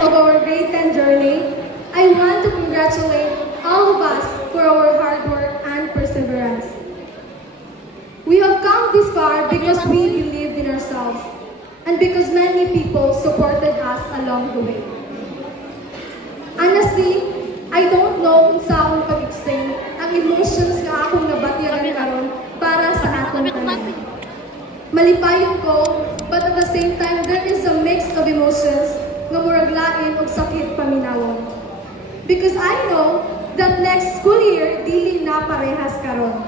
of our grade 10 journey, I want to congratulate all of us for our hard work and perseverance. We have come this far because we believed in ourselves and because many people supported us along the way. Honestly, I don't know kung saan pag-explain ang emotions nga akong nabatiran karon para sa atong tanan. Malipayon ko, but at the same time, there is a mix of emotions nga murag lain og sakit paminawon. Because I know that next school year, dili na parehas karon.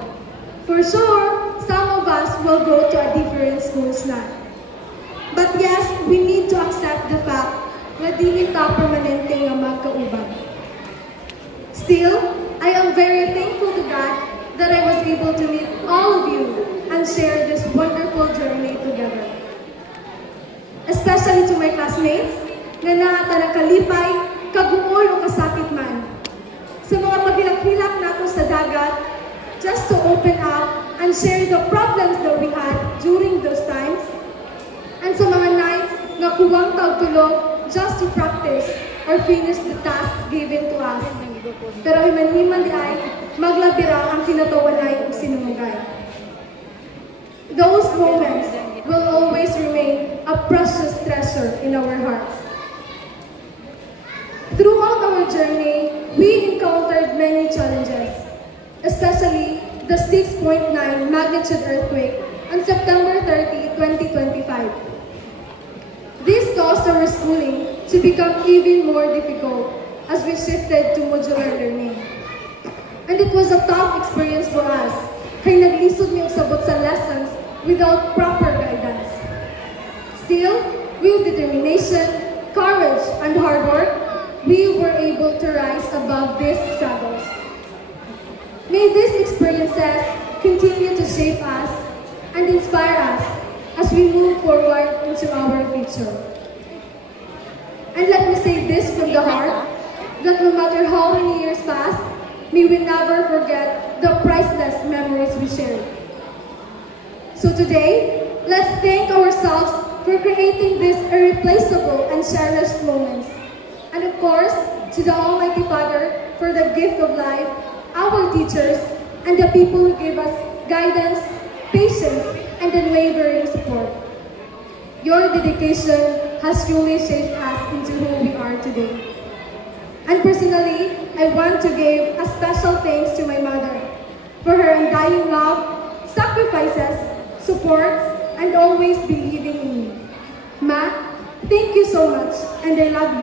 For sure, some of us will go to a different schools na. But yes, we need to accept the fact na dili ta permanente nga magkaubag. Still, I am very thankful to God that I was able to meet all of you and share this wonderful journey together. Especially to my classmates, nga naata na kalipay, kaguol o kasakit man. Sa mga paghilak-hilak nato sa dagat, just to open up and share the problems that we had during those times. And sa mga nights nga kuwang tagtulog just to practice or finish the task given to us. Pero himan-himan di ay, maglabira ang kinatawanay o sinumugay. Those moments will always remain a precious treasure in our hearts. Throughout our journey, we encountered many challenges, especially the 6.9 magnitude earthquake on September 30, 2025. This caused our schooling to become even more difficult as we shifted to modular learning. And it was a tough experience for us, kay naglisod mi og sabot sa lessons without proper guidance. Still, with determination, courage, and hard work, we were able to rise above these struggles. May these experiences continue to shape us and inspire us as we move forward into our future. And let me say this from the heart, that no matter how many years pass, may we never forget the priceless memories we shared. So today, let's thank ourselves for creating these irreplaceable and cherished moments. And of course, to the Almighty Father for the gift of life, our teachers, and the people who give us guidance, patience, and unwavering support. Your dedication has truly shaped us into who we are today. And personally, I want to give a special thanks to my mother for her undying love, sacrifices, support, and always believing in me. Ma, thank you so much, and I love you.